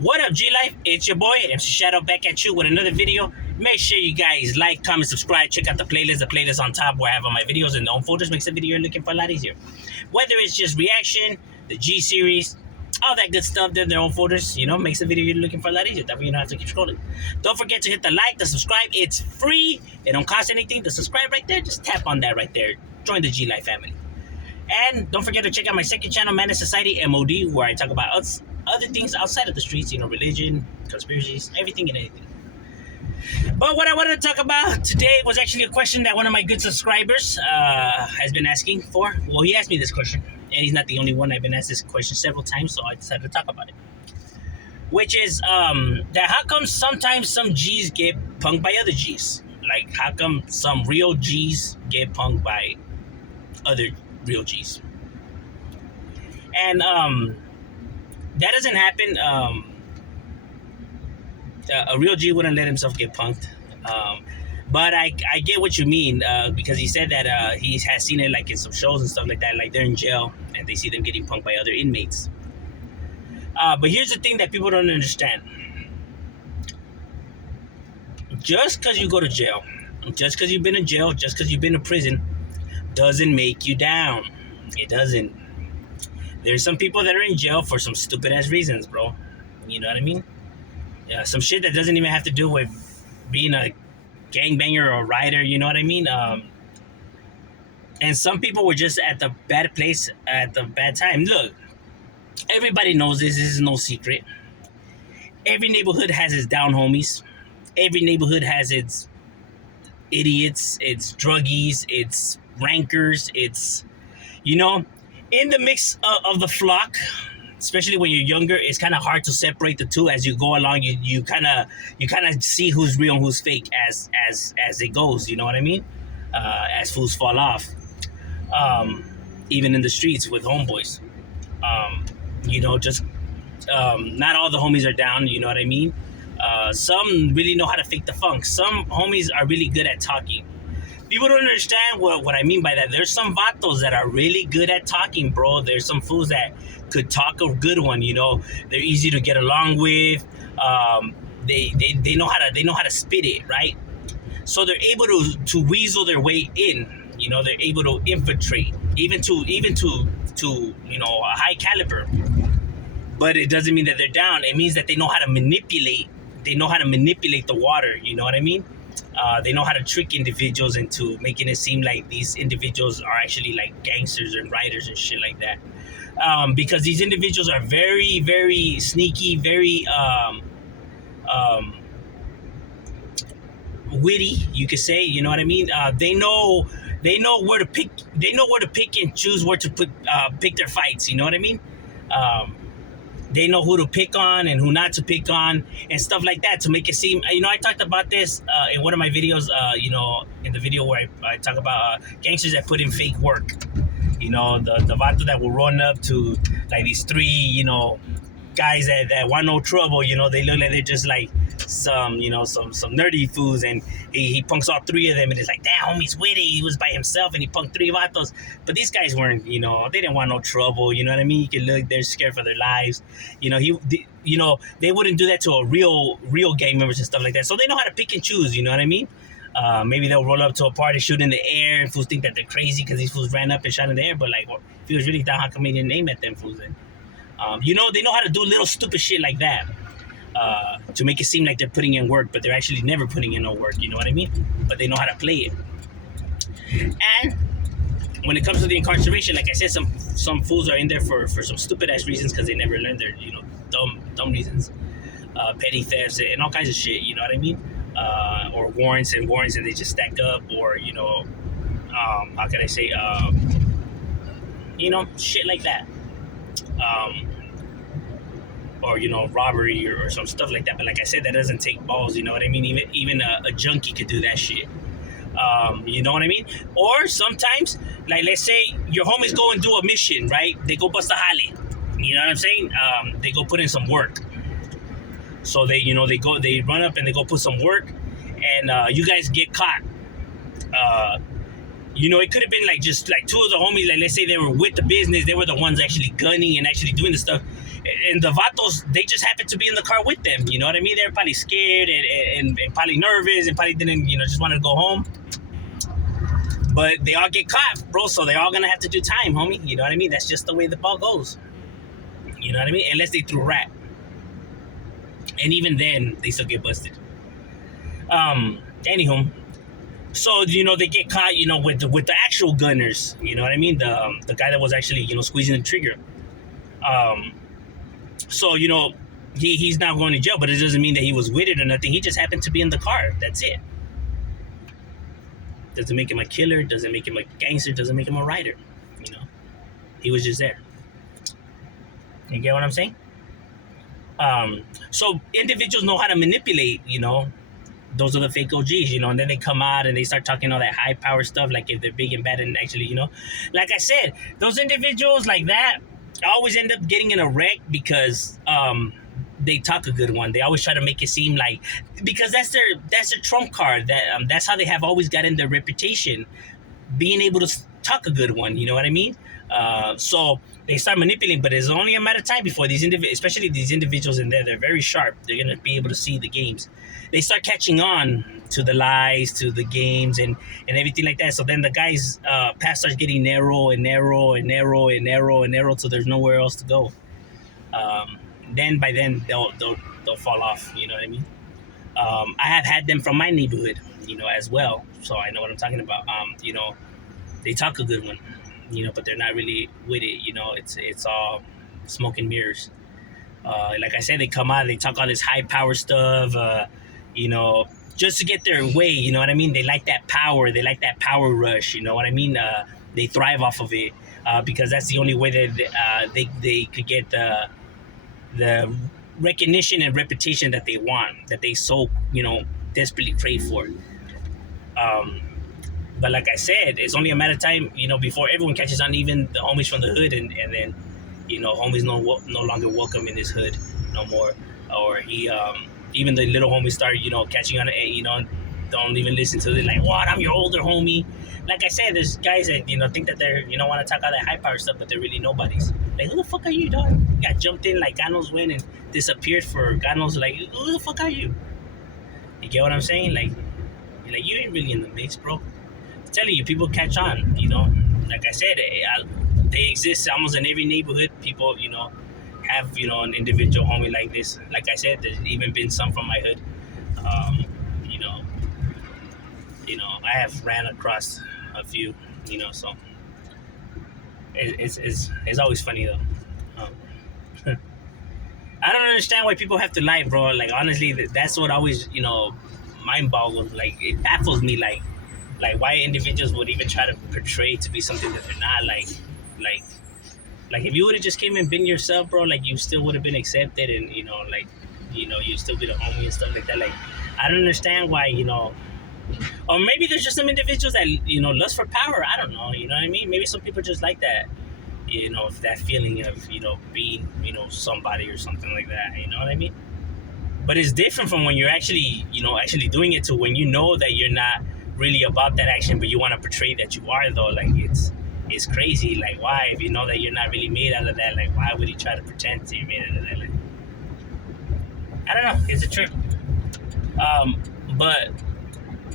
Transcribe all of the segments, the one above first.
What up, G Life? It's your boy, MC Shadow, back at you with another video. Make sure you guys like, comment, subscribe, check out the playlist. The playlist on top where I have all my videos and the home folders makes the video you're looking for a lot easier. Whether it's just reaction, the G series, all that good stuff, they're their own folders, makes the video you're looking for a lot easier. That way you don't have to keep scrolling. Don't forget to hit the like, the subscribe. It's free. It don't cost anything. The subscribe right there, just tap on that right there. Join the G Life family. And don't forget to check out my second channel, Man in Society, M.O.D, where I talk about other things outside of the streets, religion, conspiracies, everything and anything. But what I wanted to talk about today was actually a question that one of my good subscribers has been asking for. Well, he asked me this question, and he's not the only one. I've been asked this question several times, so I decided to talk about it. Which is that how come sometimes some G's get punked by other G's? Like, how come some real G's get punked by other real G's? And that doesn't happen. A real G wouldn't let himself get punked. But I get what you mean, because he said that he has seen it like in some shows and stuff like that, like they're in jail and they see them getting punked by other inmates. But here's the thing that people don't understand. Just because you go to jail, just because you've been in jail, just because you've been in prison, doesn't make you down. It doesn't. There's some people that are in jail for some stupid ass reasons, bro. You know what I mean? Yeah, some shit that doesn't even have to do with being a gangbanger or a rider. You know what I mean? And some people were just at the bad place at the bad time. Look, everybody knows this. This is no secret. Every neighborhood has its down homies. Every neighborhood has its idiots, its druggies, its rankers, its, in the mix of the flock, especially when you're younger, it's kind of hard to separate the two. As you go along, you kind of see who's real and who's fake as it goes. You know what I mean? As fools fall off, even in the streets with homeboys. Not all the homies are down. You know what I mean? Some really know how to fake the funk. Some homies are really good at talking. People don't understand what I mean by that. There's some vatos that are really good at talking, bro. There's some fools that could talk a good one. They're easy to get along with. They know how to spit it, right? So they're able to weasel their way in. They're able to infiltrate, even to a high caliber. But it doesn't mean that they're down. It means that they know how to manipulate. They know how to manipulate the water. You know what I mean? They know how to trick individuals into making it seem like these individuals are actually like gangsters and riders and shit like that. Because these individuals are very, very sneaky, very witty, you could say. You know what I mean? They know where to pick. They know where to pick and choose where to pick their fights. You know what I mean? They know who to pick on and who not to pick on and stuff like that to make it seem, I talked about this in one of my videos, in the video where I talk about gangsters that put in fake work. The vato that will run up to like these three, guys that want no trouble. They look like they're just like some nerdy fools, and he punks all three of them, and it's like, damn, homie's witty. He was by himself and he punked three vatos. But these guys weren't, they didn't want no trouble. You know what I mean? You can look, they're scared for their lives. They wouldn't do that to a real gang members and stuff like that. So they know how to pick and choose. You know what I mean? Maybe they'll roll up to a party, shoot in the air, and fools think that they're crazy because these fools ran up and shot in the air. But like, well, if he was really down, how come he didn't aim at them fools then? They know how to do little stupid shit like that to make it seem like they're putting in work, but they're actually never putting in no work. You know what I mean? But they know how to play it. And when it comes to the incarceration, like I said, some fools are in there for some stupid ass reasons because they never learned their dumb reasons, petty thefts and all kinds of shit. You know what I mean? Or warrants and they just stack up, or how can I say, shit like that. Or robbery or some stuff like that. But like I said, that doesn't take balls. You know what I mean? Even a junkie could do that shit. You know what I mean? Or sometimes, like, let's say your homies go and do a mission, right? They go bust a jale. You know what I'm saying? They go put in some work. So they run up and they go put some work, and you guys get caught. It could have been like just like two of the homies. Like let's say they were with the business, they were the ones actually gunning and actually doing the stuff. And the vatos, they just happened to be in the car with them. You know what I mean? They were probably scared and probably nervous and probably didn't, just wanted to go home. But they all get caught, bro. So they're all gonna have to do time, homie. You know what I mean? That's just the way the ball goes. You know what I mean? Unless they threw rat, and even then they still get busted. Anywho, so they get caught, with the actual gunners. You know what I mean? The guy that was actually squeezing the trigger. Um, so he's not going to jail, but it doesn't mean that he was with it or nothing. He just happened to be in the car. That's it. Doesn't make him a killer. Doesn't make him a gangster. Doesn't make him a writer. He was just there. You get what I'm saying? So individuals know how to manipulate. Those are the fake OGs, and then they come out and they start talking all that high power stuff, like if they're big and bad, and actually, like I said, those individuals like that always end up getting in a wreck because they talk a good one. They always try to make it seem like, because that's their trump card. That's how they have always gotten their reputation, being able to talk a good one. You know what I mean? So they start manipulating, but it's only a matter of time before these especially these individuals in there, they're very sharp. They're gonna be able to see the games. They start catching on to the lies, to the games, and everything like that. So then the guy's path starts getting narrow and narrow and narrow and narrow and narrow, so there's nowhere else to go. Then by then they'll fall off. You know what I mean? I have had them from my neighborhood, as well. So I know what I'm talking about. They talk a good one, but they're not really with it. It's all smoke and mirrors. Like I said, they come out, they talk all this high power stuff, just to get their way. You know what I mean? They like that power. They like that power rush. You know what I mean? They thrive off of it because that's the only way that they could get the recognition and reputation that they want, that they so desperately crave for. But like I said, it's only a matter of time, before everyone catches on, even the homies from the hood, and then, homies no longer welcome in his hood no more, or even the little homies start, catching on, don't even listen to it. Like, what? I'm your older homie. Like I said, there's guys that think that they're want to talk all that high power stuff, but they're really nobodies. Like, who the fuck are you, dog? You got jumped in like God knows when and disappeared for God knows, like, who the fuck are you? You get what I'm saying? Like you ain't really in the mix, bro. I'm telling you, people catch on. Like I said, they exist almost in every neighborhood. People, have an individual homie like this. Like I said, there's even been some from my hood. I have ran across a few. So it's always funny though. I don't understand why people have to lie, bro. Like, honestly, that's what always mind boggles. Like, it baffles me. Like why individuals would even try to portray to be something that they're not. Like if you would have just came and been yourself, bro, like you still would have been accepted, and you'd still be the homie and stuff like that. Like, I don't understand why, or maybe there's just some individuals that lust for power. I don't know. You know what I mean? Maybe some people just like that. That feeling of being somebody or something like that. You know what I mean? But it's different from when you're actually actually doing it, to when that you're not really about that action, but you want to portray that you are, though. Like, it's crazy. Like, why, if you know that you're not really made out of that, like, why would you try to pretend that you're made out of that? Like, I don't know. It's a trip. But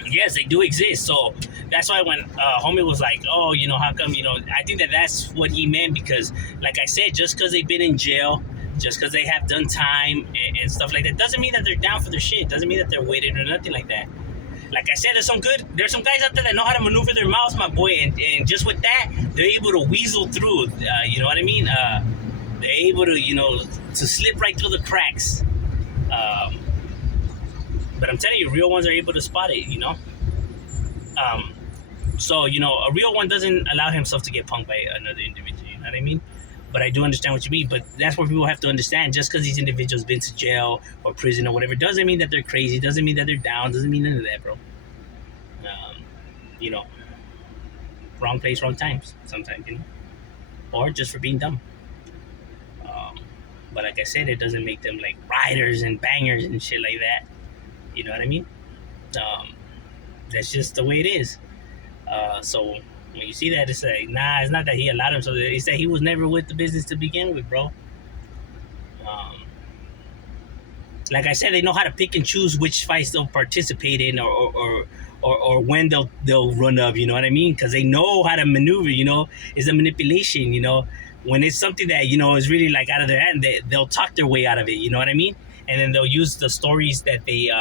yes, they do exist. So that's why when homie was like, oh, how come, I think that's what he meant, because like I said, just because they've been in jail, just because they have done time and stuff like that, doesn't mean that they're down for their shit. Doesn't mean that they're weighted or nothing like that. Like I said, there's some guys out there that know how to maneuver their mouths, my boy, and just with that, they're able to weasel through. You know what I mean? They're able to, to slip right through the cracks. But I'm telling you, real ones are able to spot it. So a real one doesn't allow himself to get punked by another individual. You know what I mean? But I do understand what you mean. But that's what people have to understand. Just because these individuals been to jail or prison or whatever doesn't mean that they're crazy. Doesn't mean that they're down. Doesn't mean none of that, bro. Wrong place, wrong times sometimes, or just for being dumb. But like I said, it doesn't make them like riders and bangers and shit like that. You know what I mean? That's just the way it is. So When you see that, it's like, nah, it's not that he allowed him. So it's that he was never with the business to begin with, bro. Um, like I said, they know how to pick and choose which fights they'll participate in, or when they'll run up. You know what I mean? Because they know how to maneuver. You know, it's a manipulation. You know, when it's something that is really like out of their hand, they'll talk their way out of it. You know what I mean? And then they'll use the stories that they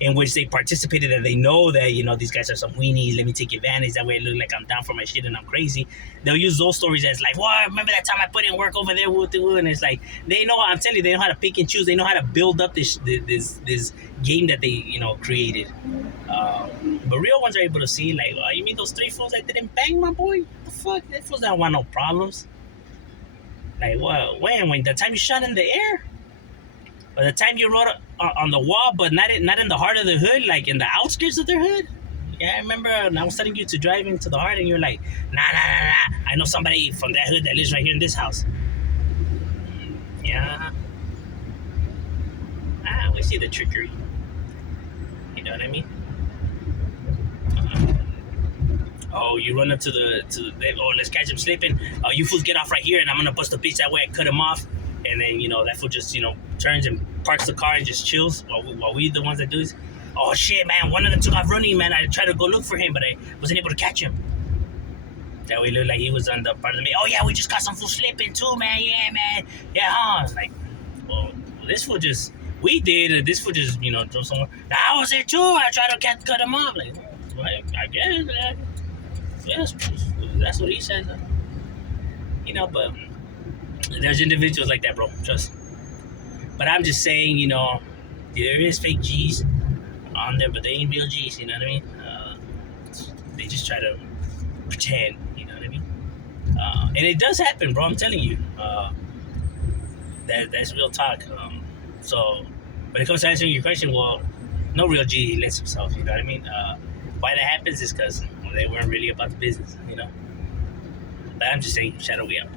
in which they participated, and they know that these guys are some weenies. Let me take advantage. That way, it look like I'm down for my shit and I'm crazy. They'll use those stories as like, well, remember that time I put in work over there with the and it's like they know. I'm telling you, they know how to pick and choose. They know how to build up this game that they created. But real ones are able to see like, oh, you mean those three fools that didn't bang my boy? What the fuck? That fools don't want no problems. Like what? When the time you shot in the air? By the time you wrote on the wall, but not in the heart of the hood, like in the outskirts of their hood. Yeah, I remember I was telling you to drive into the heart, and you're like, nah. I know somebody from that hood that lives right here in this house. Yeah. We see the trickery. You know what I mean? Oh, you run up to the oh, let's catch him slipping. Oh, you fools get off right here, and I'm gonna bust the bitch that way. I cut him off, and then that fool just turns and parks the car and just chills while we the ones that do this. Oh shit, man! One of them took off running, man. I tried to go look for him, but I wasn't able to catch him. That way, looked like he was on the part of me. Oh yeah, we just got some fool slipping too, man. Yeah, man. Yeah, huh? I was like, well, this fool just we did. This fool just throw someone. I was there too. I tried to cut him off. Like, well, I guess. Yes, that's what he said. But there's individuals like that, bro. Trust. But I'm just saying, there is fake G's on there, but they ain't real G's. You know what I mean? They just try to pretend. You know what I mean? And it does happen, bro. I'm telling you. That's real talk. So when it comes to answering your question, well, no real G lets himself. You know what I mean? Why that happens is because they weren't really about the business. But I'm just saying, shadow we up.